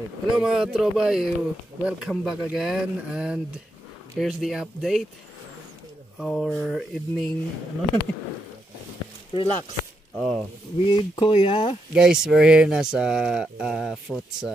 Hello mga tropa, welcome back again, and here's the update. Our evening relax. Oh, with Kuya. guys, we're here na sa foot sa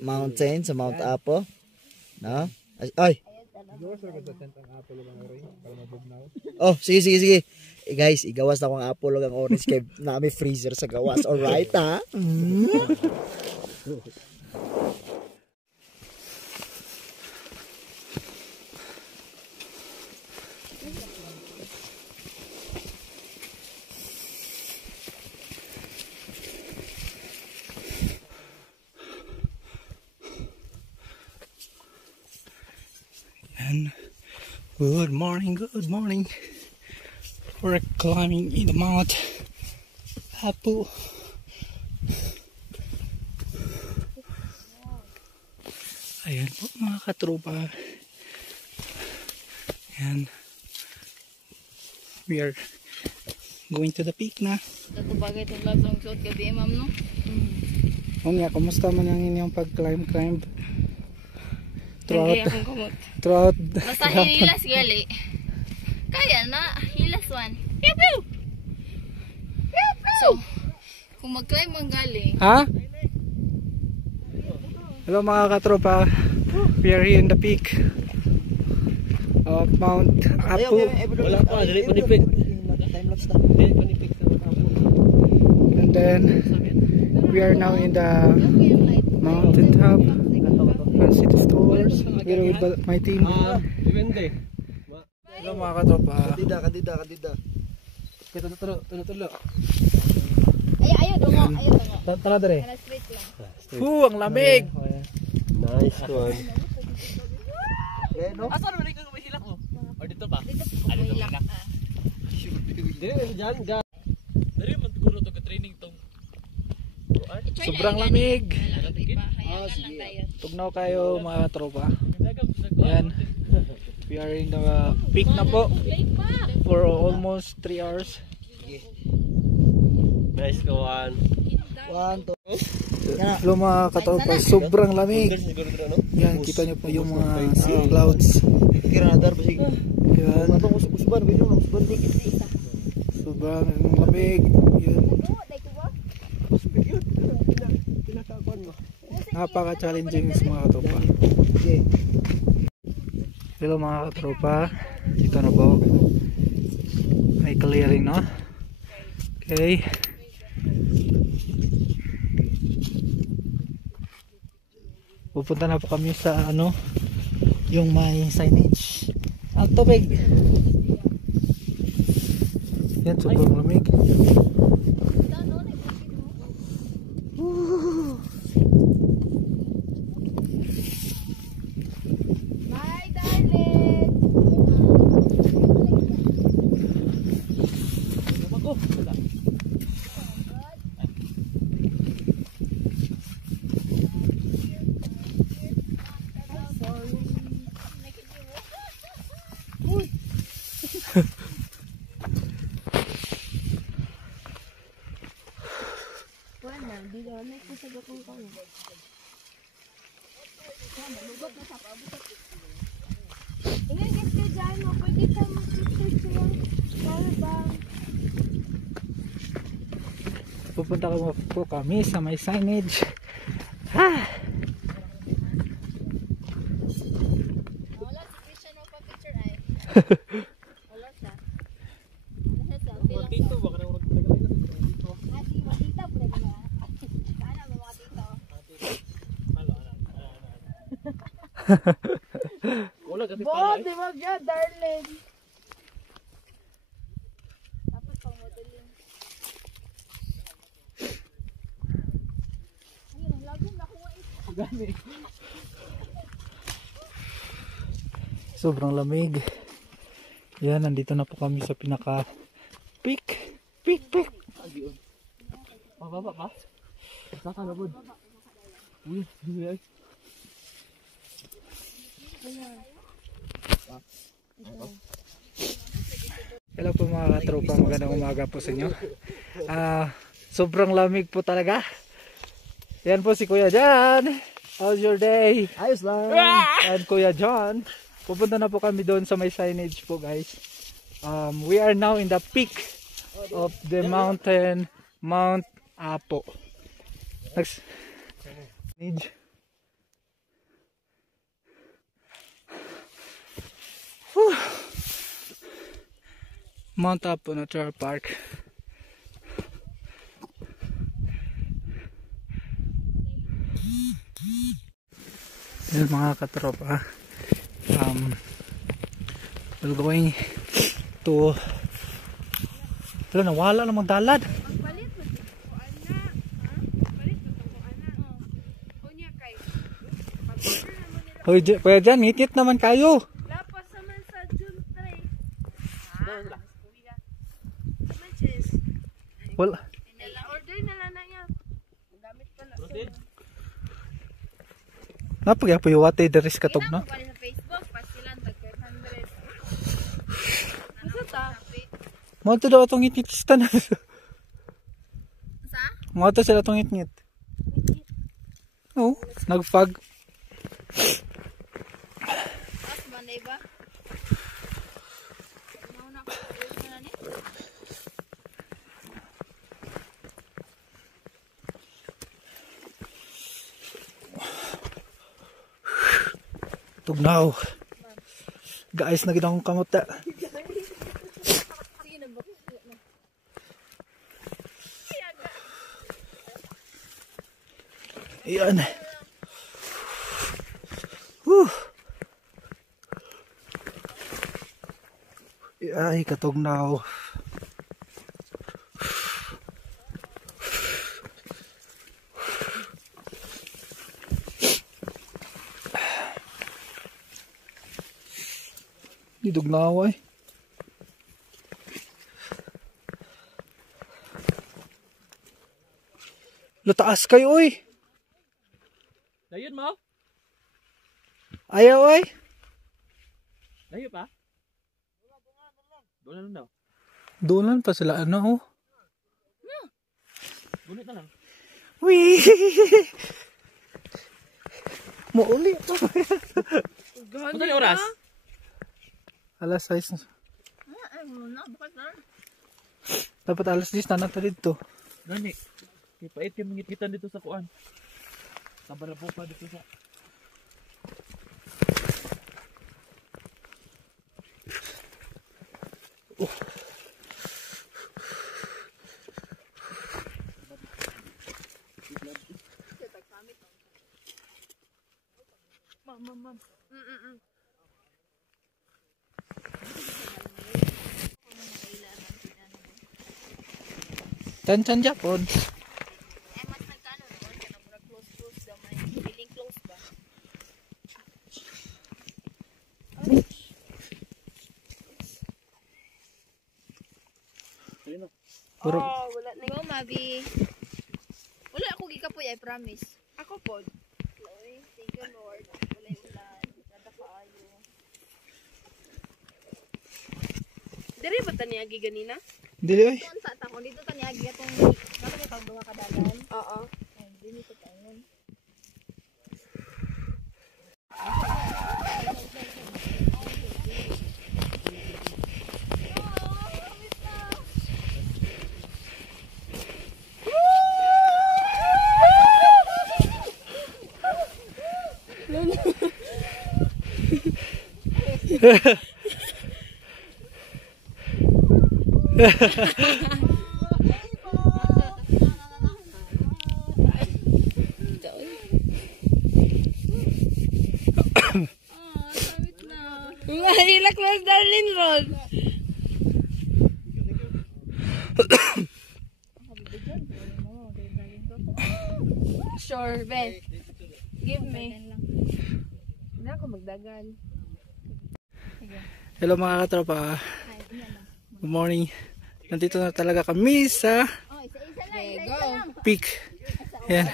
mountain, sa Mount Apo. No? Ay. Oh, sige. Guys, igawas na ko ang apple ug ang orange kay nami freezer sa gawas. Alright, ha? And good morning. We're climbing in the Mount Apo. Ayan po mga katropa. And we are going to the peak na. Ito bagay itong labsong suot ka di ma'am no? O nga, kumusta man ang inyong pag-climb? Kaya akong kumot. Throughout Basta hilas gali. Kaya na, hilas one. Pew pew! Pew pew! So, kung mag-climb ang gali. Ha? Hello mga katropa. We are here in the peak of Mount Apo. Wala pa, dili pa nipik. And then we are now in the mountain top. City stores. We're with my team. Hello mga katropa. Kadida. Tulo. Ayaw, dungo. Tara dere. Kaya straight lang. Ang lamig. Nice one. Asa naman ikaw may hilak mo? O dito pa? Dito po hilak. Diyan, dari man siguro to ka-training tong. Sobrang lamig. Hayangan lang tayo. Tugnaw kayo mga tropa. Yan. We are in the peak na po for almost 3 hours. Nice ko one. 1, 2. Hello mga katropa, sobrang lamig. Yan, kita nyo po yung mga sea clouds. Kira na dar basig. Yan, Matong usban, bilong usban dikit. sobrang lamig. Yan. Napaka-challenging mga katropa. Hello mga katropa, dito na po. May clearing no? Okay. Pupunta na po kami sa yung may signage. Ang tubig. Yan, sobrang lamig. Bye, darling! Ingat ka dyan, pwede ka mag-picture bang. Pupunta po kami sa may signage. Wala si Christian mo pa picture ay. Wala siya. Selfie lang. Dito ba ka na dito? Si Matita po na gano'n. Sana ba mga tito? Wala kasi Bo, pala. di ba siya, darling? Tapos pang modeling. Ayun, ang lago na kuha ito. Sobrang lamig. Yan, nandito na po kami sa pinaka peak. Pababa pa? Kakalabod. Uy, ay. Hello po mga katropa, magandang umaga po sa inyo. Sobrang lamig po talaga. Yan po si Kuya Jan. How's your day? Ayos lang. And Kuya John. Pupunta na po kami doon sa may signage po guys. We are now in the peak of the mountain, Mount Apo. Next. Mount Apo Natural Park. Yan mga katropa. We're going to nawala na magdalad. Hoy, Kuya Jan, ngit naman kayo. Lapas naman sa June 3. Wala. Order na lang na niya. Gamit pa na. Napagyapuywate deres katog na. Sa Facebook, pasilan tag 500. Asa ta? Mo to daw atong ngit-ngitistan. Sa? Mo to sila atong ngit-ngit. Oh, nagfag. As banday ba? Mauna ko na ni. Tugnaw. Guys, na gid akong kamot ta. Sige na ba? Ayan. Whew. Ay, katugnaw. Dugnaw ay. Lutaas kayo oy. Dayon mo? Ayaw ay. Dayo pa? Doon daw. Doon pa sila ano oh. Gunit na lang. Wee. Mauli pa. Ano yung oras? Alas 6. Ay, muna bukas na. Dapat alas 10 na nato dito. Gani. Ipait yung mangit-ngitan dito sa kuan. Sabara po pa dito sa... Ma'am. Tanchan Japon. Ay, mas nagkano noon. Kaya mura close daw. May feeling close ba? Puro Wala na. Go, Mabi. Wala ako gikapoy, I promise. Ako po. Lord, thank you, Lord. Wala yung ulan. Ganda kaayo. Diri ba taniyagi ganina? dili oy. Doon sa tako, dito tanyagi itong bakit itong duha kadagan. Oo. Ay, dito tayo. Mahilak mas darling Rod. Sure, Ben. Give me. Hindi ako magdagan. Hello mga katropa. Good morning. Nandito na talaga kami sa Oh, isa-isa lang. Isa-isa lang. peak. Yan.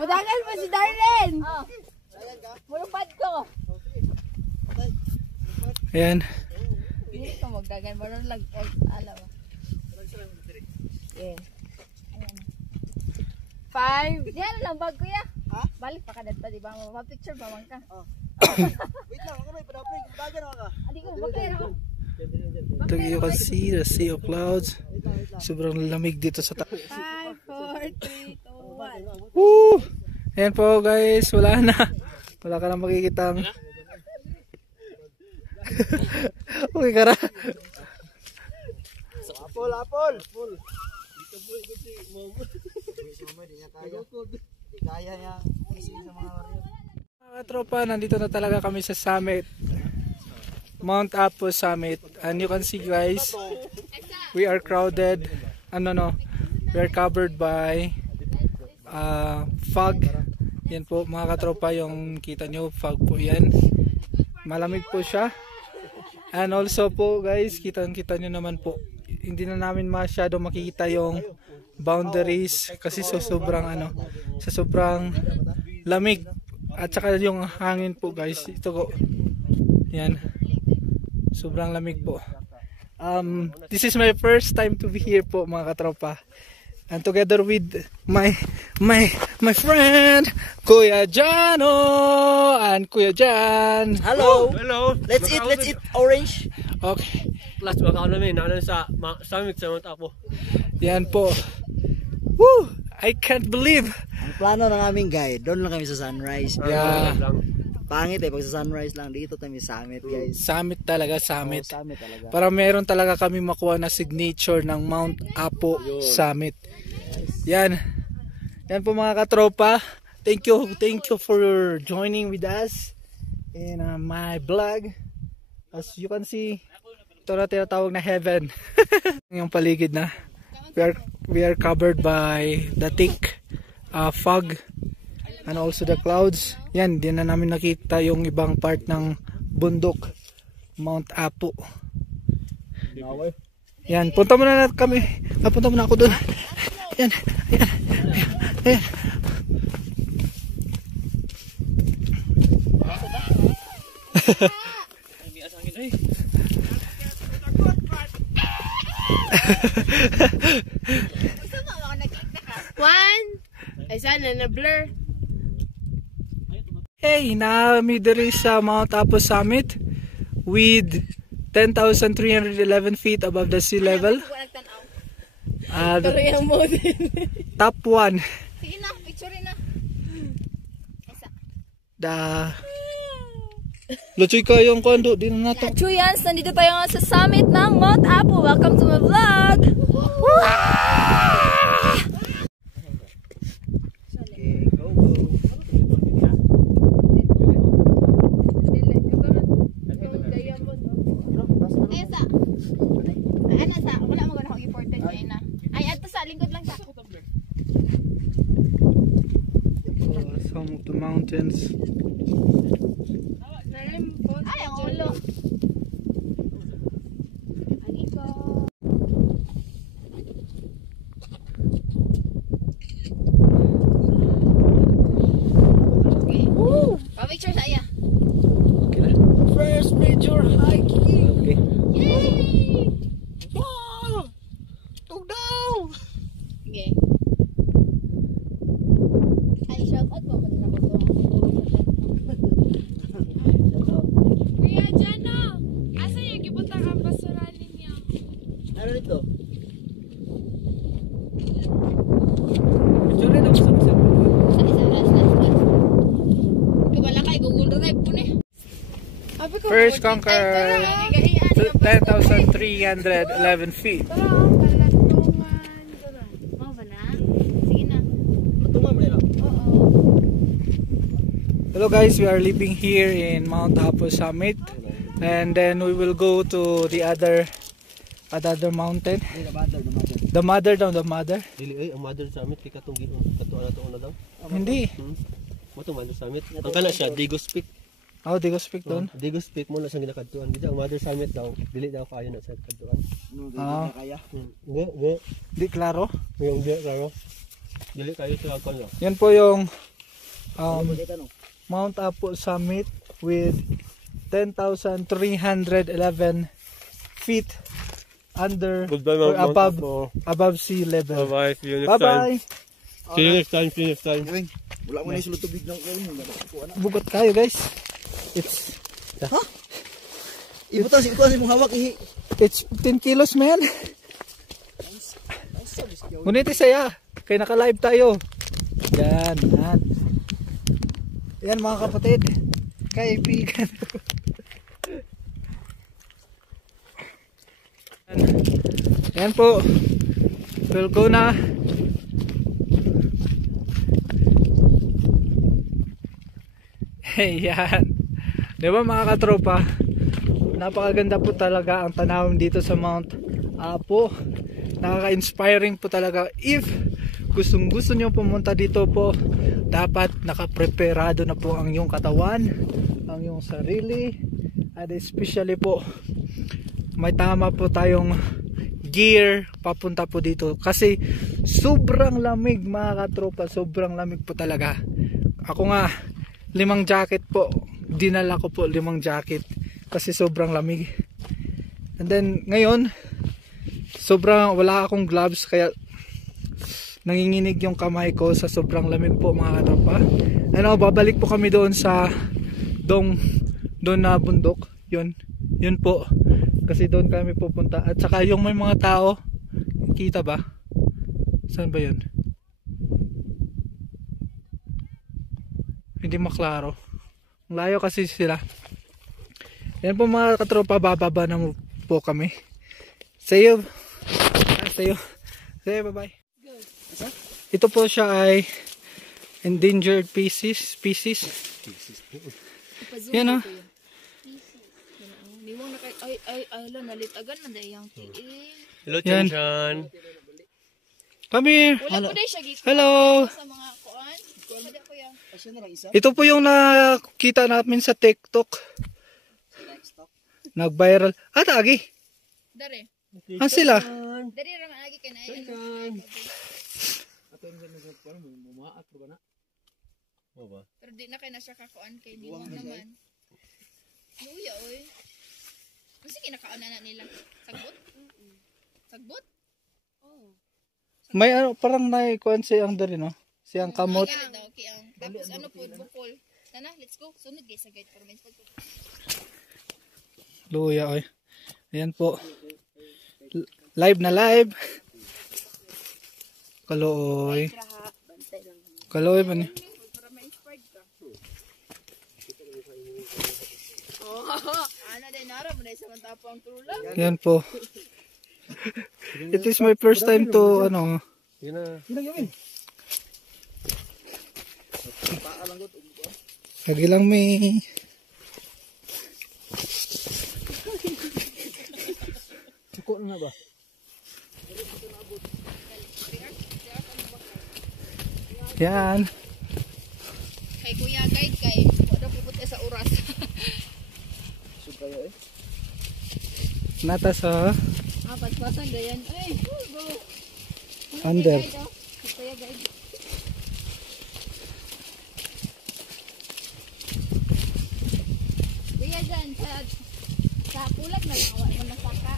Magdagan pa si Darlene. Oh. Mulupad ko. Ayan. Hindi ko magdagan. Maroon lang. Alam mo. Yeah. 5. Diyan lang bag kuya. Balik pa kadad pa di ba? Ma-picture ba man ka? Wait lang, ako may padapin. Dagan ako ka. Adi ko makero. You can see the sea of clouds. Sobrang lamig dito sa 5, 4, 3, 2, 1. Woo! Ayan po guys, wala na. Wala ka na makikitang. Okay ka ra. Apol, apol. Kaya niya kasi sa mga warrior. Mga tropa, nandito na talaga kami sa summit. Mount Apo summit. And you can see guys, we are crowded. We are covered by fog. Yan po mga katropa, yung kita nyo, fog po yan. Malamig po siya. And also po guys, kita nyo naman po, hindi na namin masyado makikita yung boundaries kasi sa sobrang lamig. At saka yung hangin po guys, ito ko. Yan. Sobrang lamig po. This is my first time to be here po mga katropa. And together with my friend Kuya Jano and Kuya Jan. Hello. Hello. Let's eat orange. Okay. Plus makaon namin sa summit sa Mount Apo. Yan po. Woo! I can't believe. Ang plano ng aming guide, doon lang kami sa sunrise. Yeah. Pangit pag sa sunrise lang, dito kami summit guys. Summit talaga, summit. Oh, summit talaga. Para meron talaga kami makuha na signature ng Mount Apo Summit. Yan. Yan po mga katropa. Thank you for joining with us in my vlog. As you can see, ito na tinatawag na heaven. Yung paligid na. We are covered by the thick fog and also the clouds. Yan, di na namin nakita yung ibang part ng bundok Mount Apo. Yan, punta muna na kami. Punta muna ako doon. Yan, ayan, ayan. One. Ay sana na blur. Hey, nami diri sa Mount Apo Summit with 10,311 feet above the sea level. Pero yung model. Top 1. Sige na, picture na. Luchoy ka yung kondo, di na nato. Chuyans, nandito tayo sa summit ng Mount Apo. Welcome to my vlog. Okay, go. Ay, sa. Ano sa? Wala mo ganun important ngayon na. Ay, ato sa lingkod lang sa. Some of the mountains. Ay, ang ulo. Okay. Woo! Pa-picture saya. First major hiking. Okay. Yay! Wow! Tug daw! Okay. Ay, shout out po. Madala ko to. Kuya Jano, asa yung gibutang ang basura ninyo? Ano nito? First conquer 10,311 feet. Mau ba na? Sige na. Matungan mo nila. Hello guys, we are living here in Mount Apo Summit, and then we will go to the other mountain. The mother. Dili ay ang mother summit kay katong katuan na daw. Hindi. Mo tong mother summit. Ang kana siya Digos Peak. Oh, di ko speak doon. Digos Peak mo na siyang ginakadtuan. Gid ang mother summit daw. Dili daw kaayo na sa kadtuan. Ah, Kaya. Ge. di klaro. Yung ge karo. Dili kayo sa kon. Yan po yung Mount Apo Summit with 10,311 feet under Goodbye, or Mount above Apo. above sea level. Bye-bye. See you next Bye time. bye. See you next time, see you next time. Gawin. Wala mo na yung sulod tubig ng gawin. Bugot kayo guys. It's Ibutan si mong hawak ihi. it's 15 kilos man. Ngunit saya. Kaya naka-live tayo. Yan. Yan mga kapatid. Kaibigan. Yan po. We'll go na. Hey, yan. Diba mga katropa? Napakaganda po talaga ang tanawin dito sa Mount Apo. Nakaka-inspiring po talaga. If gusto nyo pumunta dito po, dapat nakapreparado na po ang iyong katawan, ang iyong sarili, at especially po may tama po tayong gear papunta po dito kasi sobrang lamig mga katropa, sobrang lamig po talaga. Ako nga 5 jacket po, dinala ko po 5 jacket kasi sobrang lamig. And then ngayon sobrang wala akong gloves kaya nanginginig yung kamay ko sa sobrang lamig po mga katropa. Ano, babalik po kami doon sa doon na bundok, yun po kasi doon kami pupunta. At saka yung may mga tao, kita ba? Saan ba yun? Hindi maklaro, layo kasi sila. Yan po mga katropa, bababa na po kami. See you, bye bye. Ito po siya ay endangered species. Yan o. Ay, nalitagan na dayang tiil. Hello, Yan. Chanchan. Come here. Wala po din siya gito. Hello. Sa mga kuan. Wala ko yan. Ito po yung nakita namin sa TikTok. Nag-viral. Agi. Dare. Sila. Dare raman lagi kay na. Pero di na kay na siya kakuan kay Diwang naman. Luya oy. Kasi kinakaon na nila. Sagbot? Sagbot? Oh. May ano, parang naikuan siyang dari, no? Siyang kamot. Tapos ano po, bukol. Sana, let's go. Sunod guys sa guide for men. Luya, oy. Ayan po. Live na live. Kaloy. Kaloy man. Ana din nara mo na sa matapang tulang. Ayan po. It is my first time to ano. Lagi lang may Suko na ba? yan. Kay kuya guide kay wala puput sa oras. Sukayo eh. Nata sa Paspasan dayan. Ay, go. under. Kuya guide. Kuya dyan sa pulag na lang wala na saka.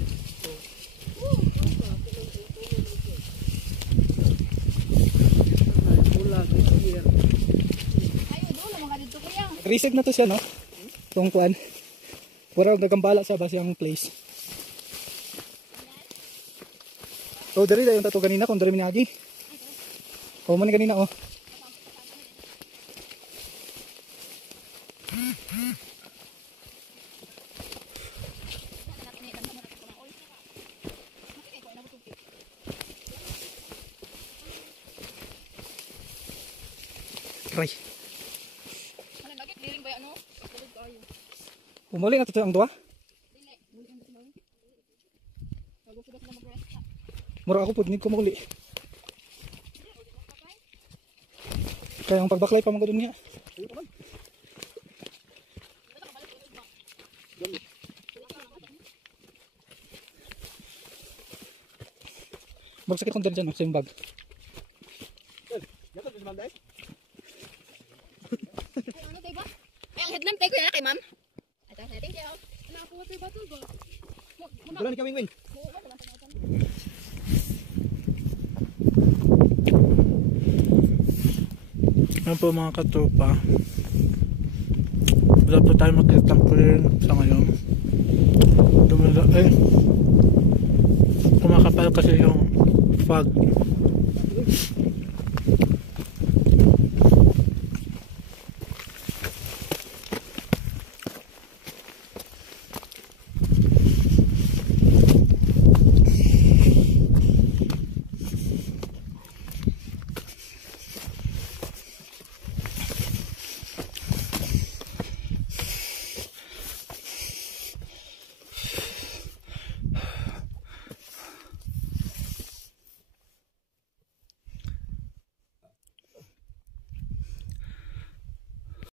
Ayo doon mga dito kuya. Reset na to siya, no? Tong kuan. Pura nagambala sa base ang place. Oh, dari yung tato kanina kung dari minagi. Oh, man kanina oh. Try. Ano lagi clearing ba ano? Tulog kayo. Umuli na to ang duwa. Mura ako pud need ko mauli. Kaya ang pagbaklay pa mga doon niya. Magsakit kong dyan no, sa yung bag. Ay, ano tayo ba? Ay, ang headlamp tayo kuya na kay ma'am. Ito, thank you. Wala ako water bottle ba? Wala ni kaming win. Yan po mga katropa. Wala po tayo mag-tampurin sa ngayon. Kumakapal kasi yung fog.